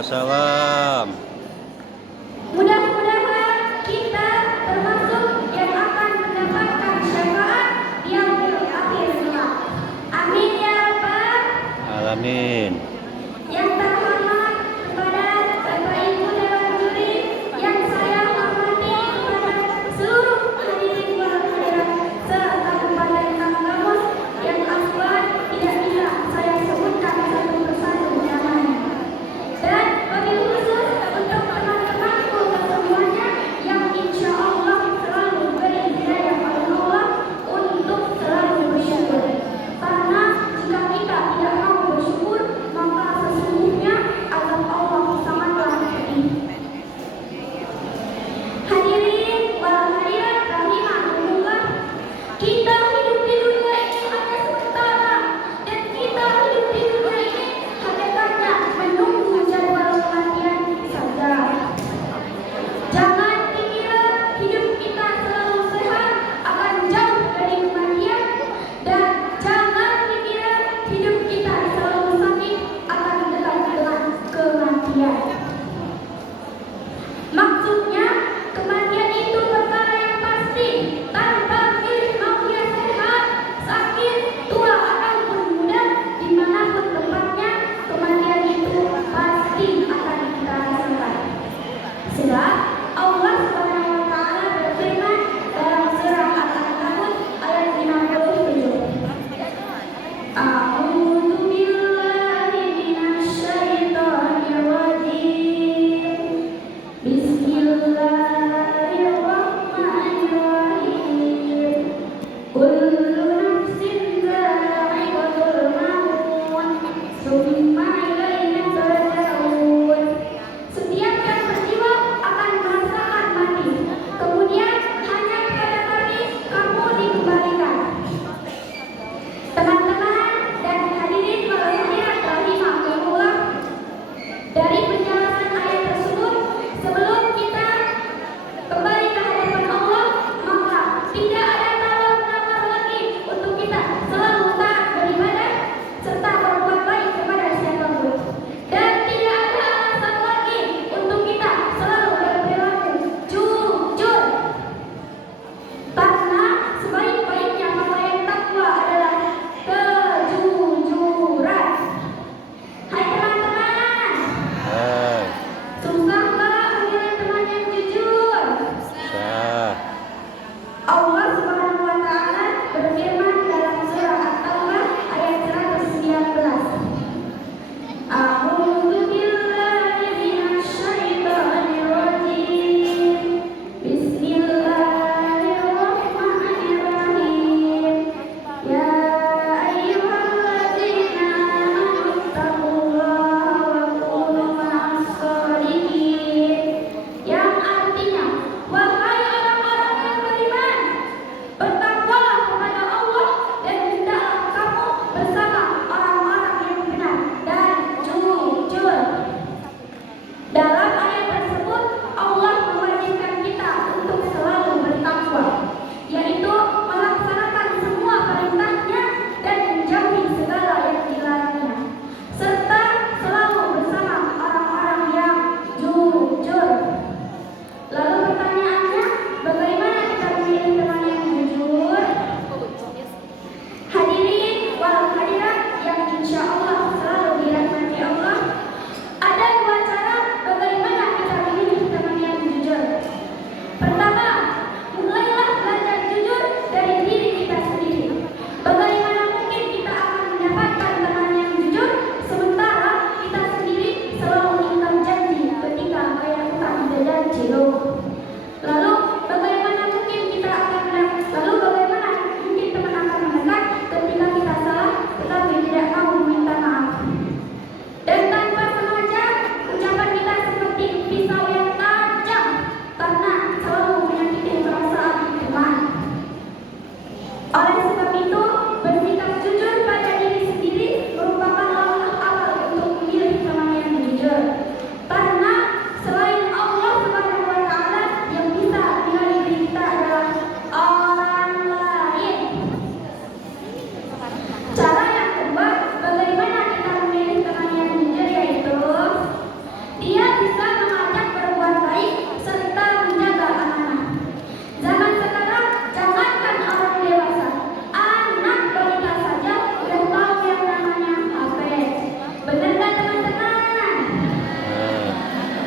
Waalaikumsalam. Mudah-mudahan kita termasuk yang akan mendapatkan syafaat yang di akhir kelak. Amin ya rabbal Alamin. Yang terhormat kepada Bapak Ibu Dewan Juri, yang saya hormati kepada seluruh hadirin wal hadirat se-Kabupaten Tanggamus yang afwan tidak bisa saya sebutkan satu persatu namanya. Dan wabil khusus untuk teman-temanku semuanya yang insya Allah selalu beri hidayah oleh Allah untuk selalu bersyukur. Karena jika kita tidak mau bersyukur, maka sesungguhnya azab Allah sangatlah pedih. Hadirin wal hadirat rahimakumullah, kita hidup di dunia ini hanya sementara, dan kita hidup di dunia ini hakikatnya menunggu jadwal kematian saja. Jangan dikira hidup kita selalu sehat akan jauh dari kematian, dan jangan dikira hidup kita selalu sakit akan dekat dengan kematian. Maksudnya, kematian itu perkara yang pasti, tanpa pilih mau dia sehat, sakit, tua ataupun muda, dimanapun tempatnya, kematian itu pasti akan kita rasakan. Sebab Allah Subhanahu wa Ta'ala berfirman dalam surah Al-Ankabut ayat 57. A'udzu billahi minasy syaithanir rajim.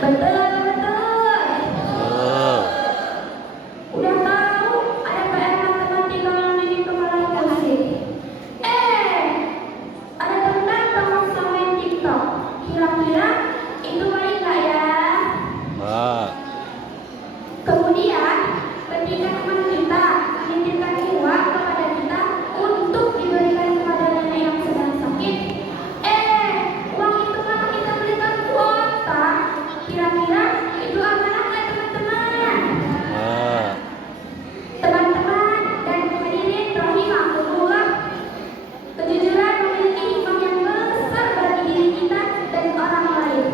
Betul, betul. Oh. Udah tahu ada PR matematika yang di kepala pusing. Ada tentang kamu main TikTok. Kira-kira itu baik nggak ya? Ah. Kemudian, ketika teman kita menitipkan uang kepada kita untuk diberikan kepada nenek yang sedang sakit, uang itu malah kita belikan kuota. Kira-kira itu amanah nggak teman-teman? Ah. Teman-teman dan hadirin rahimakumullah, kejujuran memiliki hikmah yang besar bagi diri kita dan orang lain.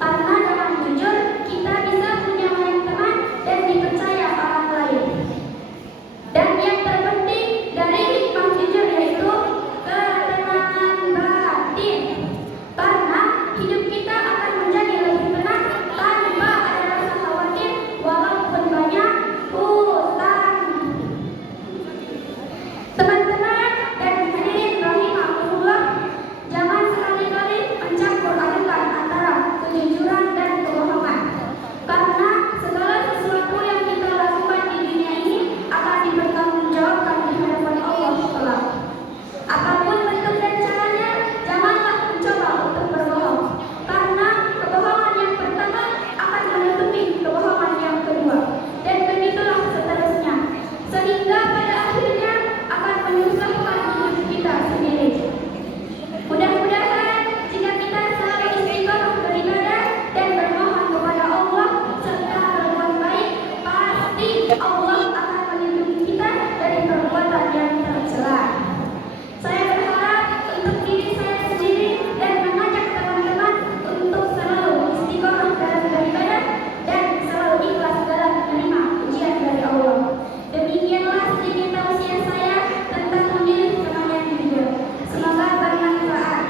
Karena dengan jujur kita bisa punya banyak teman dan dipercaya orang lain. Dan yang terpenting dari hikmah jujur yaitu ketenangan batin. Karena hidup kita akan menjadi lebih tenang tanpa ada rasa khawatir walaupun banyak hutang. Teman-teman dan hadirin rahimakumullah, jangan sekali-kali mencampur adukan antara kejujuran dan kebohongan. Karena segala sesuatu yang kita lakukan di dunia ini akan dipertanggungjawabkan di hadapan Allah kelak. Apapun bentuk dan caranya, janganlah mencoba untuk berbohong. Karena kebohongan yang pertama akan menutupi kebohongan yang kedua. Dan begitulah seterusnya. Sehingga pada akhirnya akan menyusahkan hidup kita sendiri. Mudah-mudahan jika kita selalu istiqomah beribadah dan bermohon kepada Allah serta berbuat baik, pasti Allah akan melindungi kita dari perbuatan yang tercela. Saya berharap untuk diri saya sendiri dan mengajak teman-teman untuk selalu istiqomah dalam beribadah dan selalu ikhlas dalam menerima ujian dari Allah. Demikianlah sedikit tausiah saya tentang memilih teman yang jujur. Semoga bermanfaat.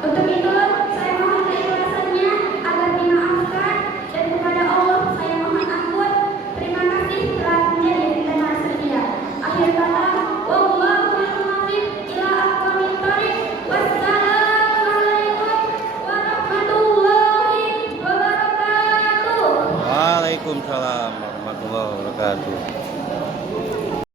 Untuk itu, saya mohon keikhlasannya agar dimaafkan dan kepada Allah saya mohon ampun. Terima kasih telah menjadi pendengar setia. Akhir kata, wallahul muwaffiq ila aqwamit thoriq. Wassalamualaikum warahmatullahi wabarakatuh. Waalaikumsalam warahmatullahi wabarakatuh.